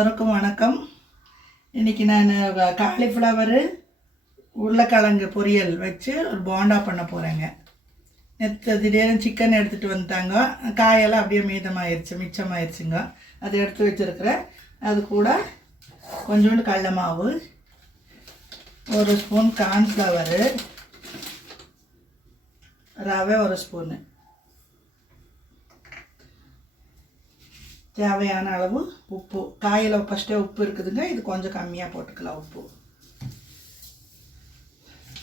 எல்லாருக்கும் வணக்கம். இன்றைக்கி நான் காலிஃப்ளவரு உருளைக்கிழங்கு பொரியல் வச்சு ஒரு போண்டா பண்ண போகிறேங்க. நேற்று திடீர்னு சிக்கன் எடுத்துகிட்டு வந்துட்டாங்க. காயெல்லாம் அப்படியே மிச்சமாயிருச்சுங்க. அதை எடுத்து வச்சுருக்கிறேன். அது கூட கொஞ்சோண்டு கடலை மாவு, ஒரு ஸ்பூன் கார்ன்ஃப்ளவரு, ரவை ஒரு ஸ்பூனு, தேவையான அளவு உப்பு. காயில் ஃபஸ்ட்டே உப்பு இருக்குதுங்க, இது கொஞ்சம் கம்மியாக போட்டுக்கலாம். உப்பு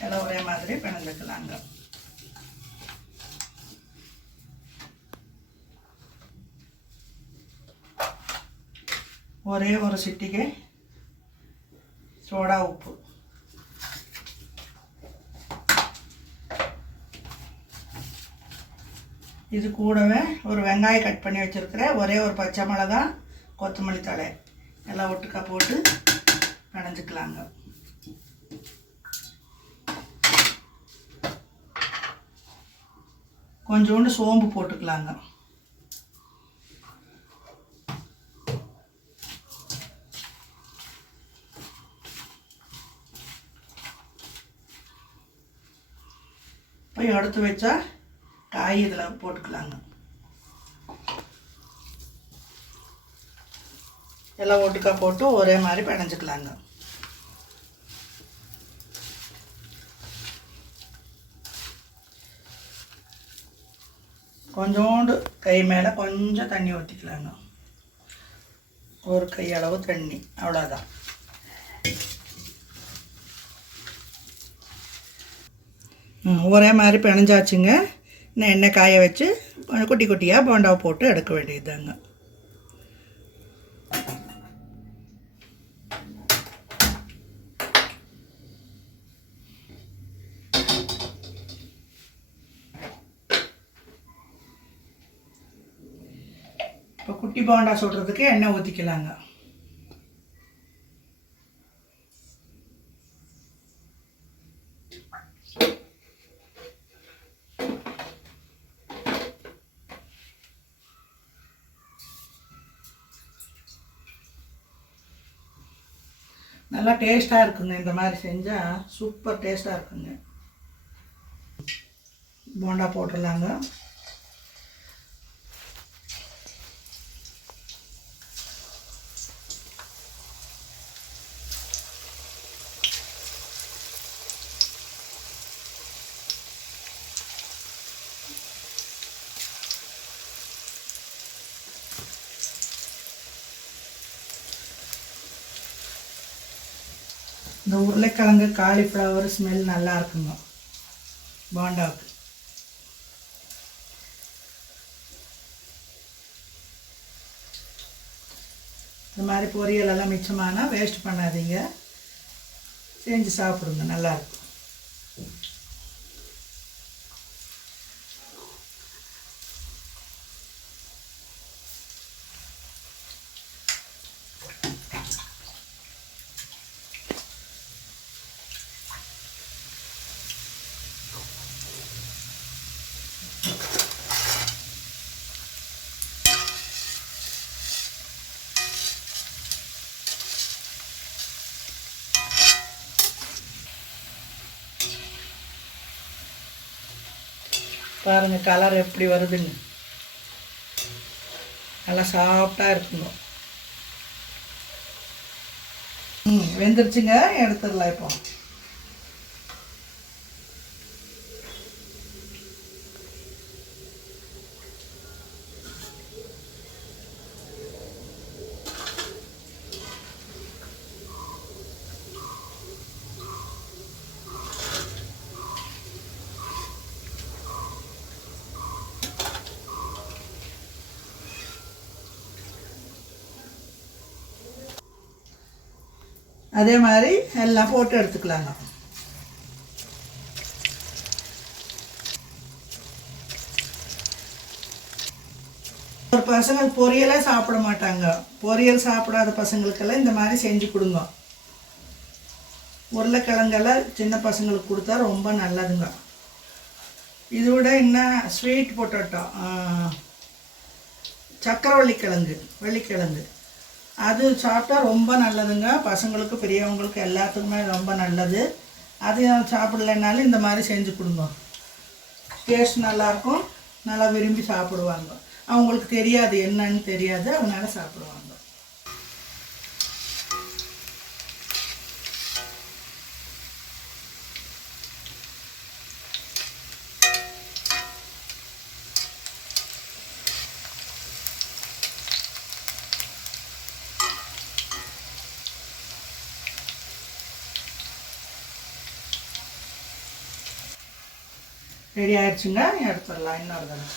எல்லாம் ஒரே மாதிரி பிணைஞ்சிக்கலாங்க. ஒரே ஒரு சிட்டிகை சோடா உப்பு. இது கூடவே ஒரு வெங்காயம் கட் பண்ணி வச்சுருக்கிறேன், ஒரே ஒரு பச்சை மிளகா, கொத்தமல்லி தழை எல்லாம் ஒட்டுக்கா போட்டு பிணைஞ்சிக்கலாங்க. கொஞ்சோண்டு சோம்பு போட்டுக்கலாங்க. இப்போ எடுத்து வச்சா காய் இதில் போட்டுக்கலாங்க. எல்லாம் ஒட்டுக்கா போட்டு ஒரே மாதிரி பிணைஞ்சிக்கலாங்க. கொஞ்சோண்டு கை மேலே கொஞ்சம் தண்ணி ஊற்றிக்கலாங்க. ஒரு கையளவு தண்ணி, அவ்வளோதான். ஒரே மாதிரி பிணைஞ்சாச்சுங்க. இன்னும் எண்ணெய் காய வச்சு கொஞ்சம் குட்டி குட்டியாக போண்டாவை போட்டு எடுக்க வேண்டியதுதாங்க. இப்போ குட்டி போண்டா சுடுறதுக்கு எண்ணெய் ஊற்றிக்கலாங்க. நல்லா டேஸ்ட்டாக இருக்குங்க. இந்த மாதிரி செஞ்சால் சூப்பர் டேஸ்ட்டாக இருக்குங்க. போண்டா போட்டுடலாங்க. இந்த உருளைக்கிழங்கு காலிஃப்ளவர் ஸ்மெல் நல்லா இருக்குங்க போண்டாவுக்கு. இந்த மாதிரி பொரியலெல்லாம் மிச்சமானால் வேஸ்ட் பண்ணாதீங்க, செஞ்சு சாப்பிடுங்க, நல்லாயிருக்கும். பாருங்கள் கலர் எப்படி வருதுன்னு, நல்லா சாஃப்டாக இருக்குங்க. வெந்துருச்சுங்க, எடுத்துடலாம். இப்போ அதே மாதிரி எல்லாம் போட்டு எடுத்துக்கலாங்க. ஒரு பசங்க பொரியலே சாப்பிட மாட்டாங்க. பொரியல் சாப்பிடாத பசங்களுக்கெல்லாம் இந்த மாதிரி செஞ்சு கொடுங்க. உருளைக்கிழங்கெல்லாம் சின்ன பசங்களுக்கு கொடுத்தா ரொம்ப நல்லதுங்க. இதோட இன்னும் ஸ்வீட் பொட்டேட்டோ, சக்கரவள்ளி கிழங்கு, வெள்ளிக்கிழங்கு அது சாப்பிட்டா ரொம்ப நல்லதுங்க. பசங்களுக்கு பெரியவங்களுக்கு எல்லாத்துக்குமே ரொம்ப நல்லது. அது சாப்பிடலைன்னாலும் இந்த மாதிரி செஞ்சு கொடுங்க. டேஸ்ட் நல்லாயிருக்கும், நல்லா விரும்பி சாப்பிடுவாங்க. அவங்களுக்கு தெரியாது என்னன்னு தெரியாது, அதனால சாப்பிடுவாங்க. ரெடி ஆயிடுச்சுங்க, எடுத்துடலாம் இன்னொரு தடவை.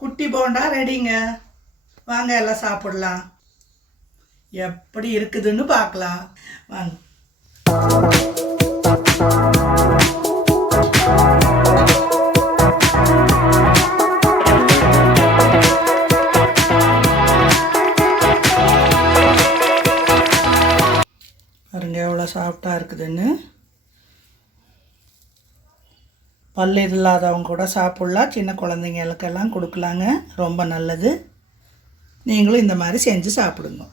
குட்டி போண்டா ரெடிங்க. வாங்க எல்லாம் சாப்பிடலாம். எப்படி இருக்குதுன்னு பார்க்கலாம் வாங்க. பாருங்க எவ்வளோ சாஃப்டாக இருக்குதுன்னு. பல் இல்லாதவங்க கூட சாப்பிட்லாம், சின்ன குழந்தைங்களுக்கெல்லாம் கொடுக்கலாங்க. ரொம்ப நல்லது. நீங்களும் இந்த மாதிரி செஞ்சு சாப்பிடுங்க.